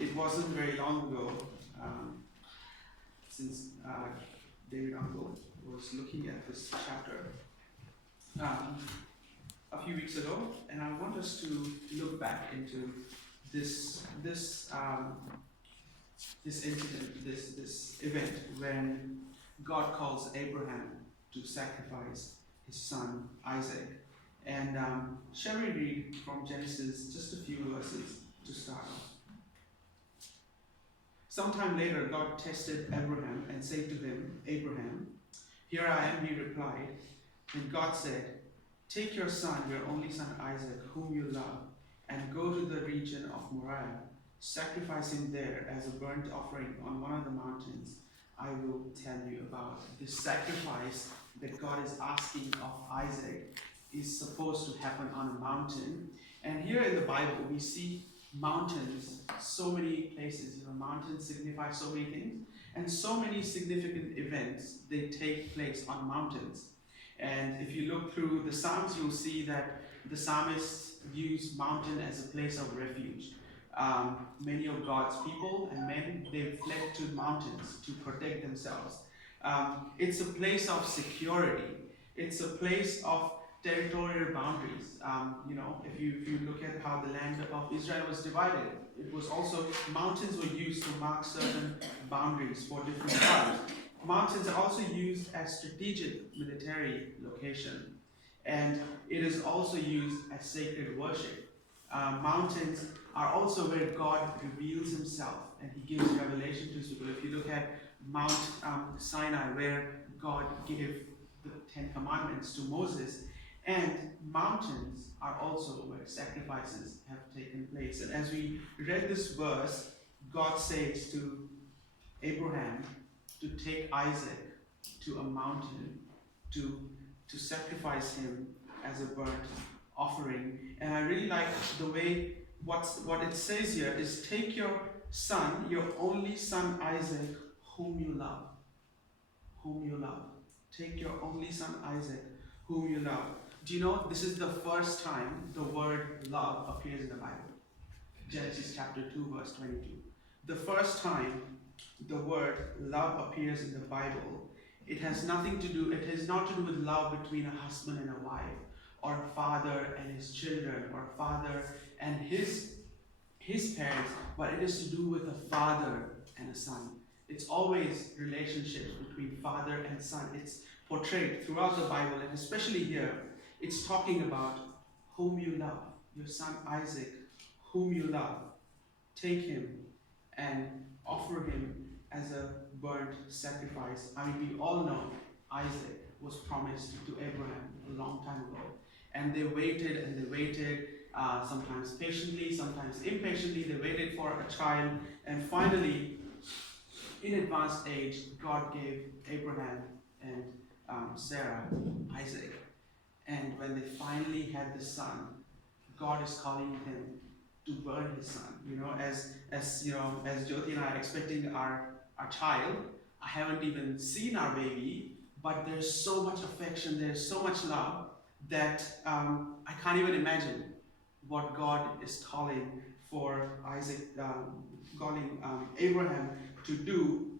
It wasn't very long ago since David Uncle was looking at this chapter a few weeks ago, and I want us to look back into this incident, this event when God calls Abraham to sacrifice his son Isaac. And shall we read from Genesis just a few verses to start off? Sometime later, God tested Abraham and said to him, "Abraham, here I am," he replied. And God said, "Take your son, your only son Isaac, whom you love, and go to the region of Moriah. Sacrifice him there as a burnt offering on one of the mountains I will tell you about." This sacrifice that God is asking of Isaac is supposed to happen on a mountain. And here in the Bible, we see mountains so many places. Mountains signify so many things, and so many significant events, they take place on mountains. And if you look through the Psalms, you'll see that the psalmists use mountain as a place of refuge. Many of God's people and men, they fled to mountains to protect themselves. It's a place of security. It's a place of territorial boundaries. If you look at how the land of Israel was divided, it was also, mountains were used to mark certain boundaries for different tribes. Mountains are also used as strategic military location, and it is also used as sacred worship. Mountains are also where God reveals himself and he gives revelation to people. If you look at Mount Sinai, where God gave the 10 Commandments to Moses, and mountains are also where sacrifices have taken place. And as we read this verse, God says to Abraham to take Isaac to a mountain to sacrifice him as a burnt offering. And I really like the way what it says here is, take your son, your only son Isaac, whom you love. Whom you love. Take your only son Isaac, whom you love. Do you know this is the first time the word love appears in the Bible? Genesis chapter 2, verse 22. The first time the word love appears in the Bible, it has not to do with love between a husband and a wife, or a father and his children, or a father and his parents, but it is to do with a father and a son. It's always relationships between father and son. It's portrayed throughout the Bible, and especially here, it's talking about whom you love, your son Isaac, whom you love. Take him and offer him as a burnt sacrifice. I mean, we all know Isaac was promised to Abraham a long time ago. And they waited and they waited, sometimes patiently, sometimes impatiently. They waited for a child. And finally, in advanced age, God gave Abraham and Sarah Isaac. And when they finally had the son, God is calling him to burn his son. As Jyoti and I are expecting our child, I haven't even seen our baby, but there's so much affection, there's so much love that I can't even imagine what God is calling for Abraham to do.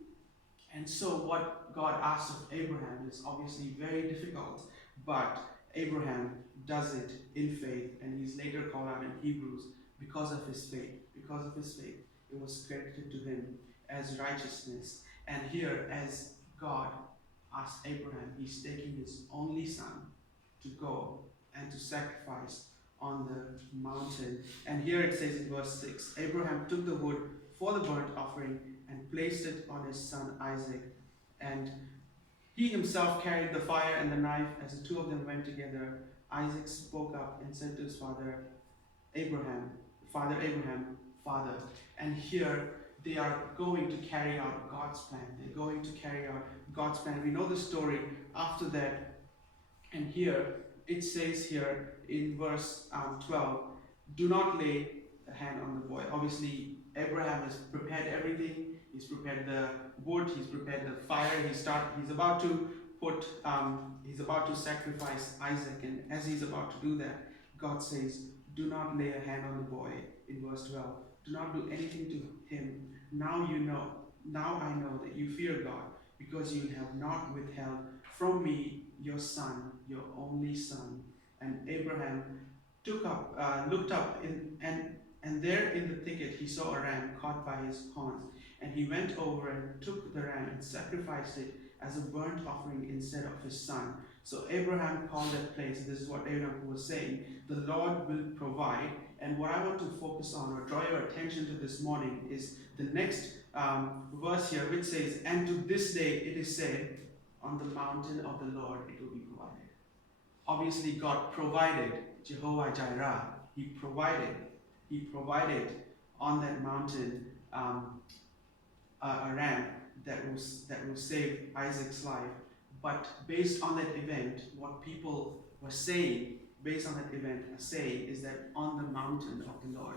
And so what God asks of Abraham is obviously very difficult, but Abraham does it in faith, and he's later called out in Hebrews because of his faith. Because of his faith, it was credited to him as righteousness. And here, as God asked Abraham, he's taking his only son to go and to sacrifice on the mountain. And here it says in verse 6, Abraham took the wood for the burnt offering and placed it on his son Isaac. And he himself carried the fire and the knife. As the two of them went together, Isaac spoke up and said to his father Abraham, "Father Abraham, Father." And here they are going to carry out God's plan. They're going to carry out God's plan. We know the story after that. And here it says here in verse 12, do not lay a hand on the boy. Obviously, Abraham has prepared everything. He's prepared the wood. He's prepared the fire. He's about to sacrifice Isaac. And as he's about to do that, God says, do not lay a hand on the boy in verse 12. Do not do anything to him. Now you know, now I know that you fear God, because you have not withheld from me your son, your only son. And Abraham looked up, and there in the thicket he saw a ram caught by his horns. And he went over and took the ram and sacrificed it as a burnt offering instead of his son. So Abraham called that place, this is what Abraham was saying, the Lord will provide. And what I want to focus on or draw your attention to this morning is the next verse here, which says, and to this day it is said, on the mountain of the Lord it will be provided. Obviously, God provided, Jehovah Jireh. He provided on that mountain a ram that will save Isaac's life. But based on that event, what people were saying, based on that event, saying is that on the mountain of the Lord,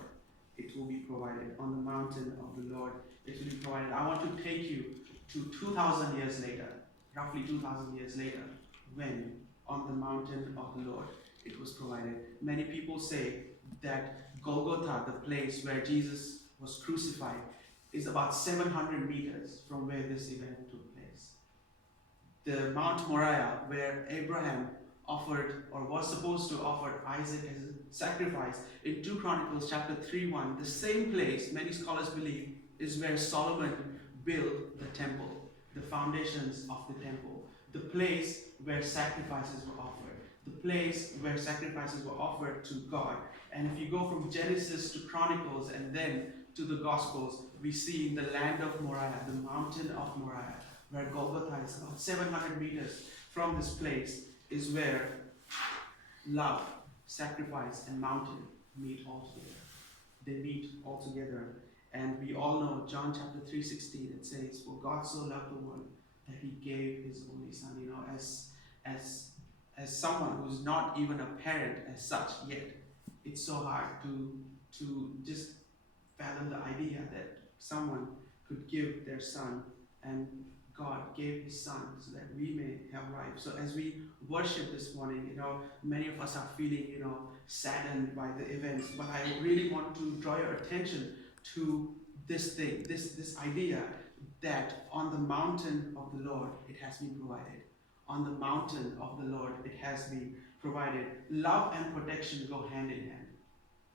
it will be provided. On the mountain of the Lord, it will be provided. I want to take you to 2,000 years later, roughly 2,000 years later, when on the mountain of the Lord it was provided. Many people say that Golgotha, the place where Jesus was crucified, is about 700 meters from where this event took place. The Mount Moriah, where Abraham offered or was supposed to offer Isaac as a sacrifice, in 2 Chronicles chapter 3:1, the same place, many scholars believe, is where Solomon built the temple, the foundations of the temple, the place where sacrifices were offered, the place where sacrifices were offered to God. And if you go from Genesis to Chronicles and then to the Gospels, we see in the land of Moriah, the mountain of Moriah, where Golgotha is about 700 meters from this place, is where love, sacrifice, and mountain meet all together. They meet all together. And we all know John chapter 3:16, it says, for God so loved the world that he gave his only son. You know, as someone who's not even a parent as such yet, it's so hard to just fathom the idea that someone could give their son, and God gave his son so that we may have life. So as we worship this morning, you know, many of us are feeling, you know, saddened by the events, but I really want to draw your attention to this thing, this idea that on the mountain of the Lord, it has been provided. On the mountain of the Lord, it has been provided. Love and protection go hand in hand.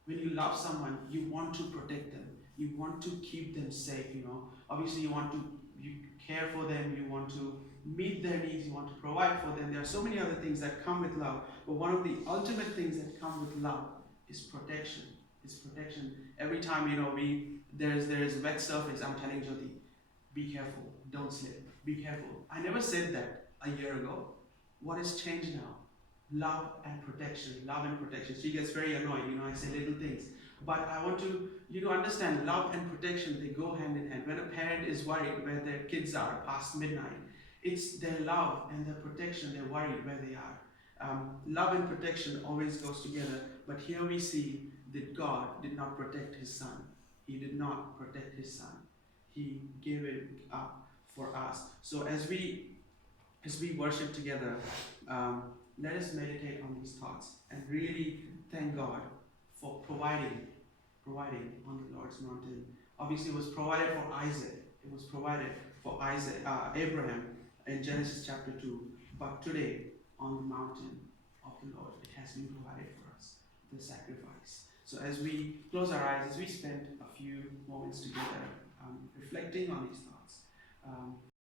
When you love someone, you want to protect them. You want to keep them safe, you know. Obviously, you care for them, you want to meet their needs, you want to provide for them. There are so many other things that come with love, but one of the ultimate things that come with love is protection. It's protection. Every time, you know, there is a wet surface, I'm telling Jyoti, be careful, don't slip, be careful. I never said that a year ago. What has changed now? Love and protection, love and protection. She gets very annoyed, you know, I say little things. But I want you to understand, love and protection, they go hand in hand. When a parent is worried where their kids are past midnight, it's their love and their protection, they're worried where they are. Love and protection always goes together, but here we see that God did not protect his son. He did not protect his son. He gave it up for us. So as we worship together, let us meditate on these thoughts and really thank God for providing on the Lord's mountain. Obviously, it was provided for Isaac. It was provided for Abraham in Genesis chapter 2. But today, on the mountain of the Lord, it has been provided for us, the sacrifice. So as we close our eyes, as we spend a few moments together reflecting on these thoughts,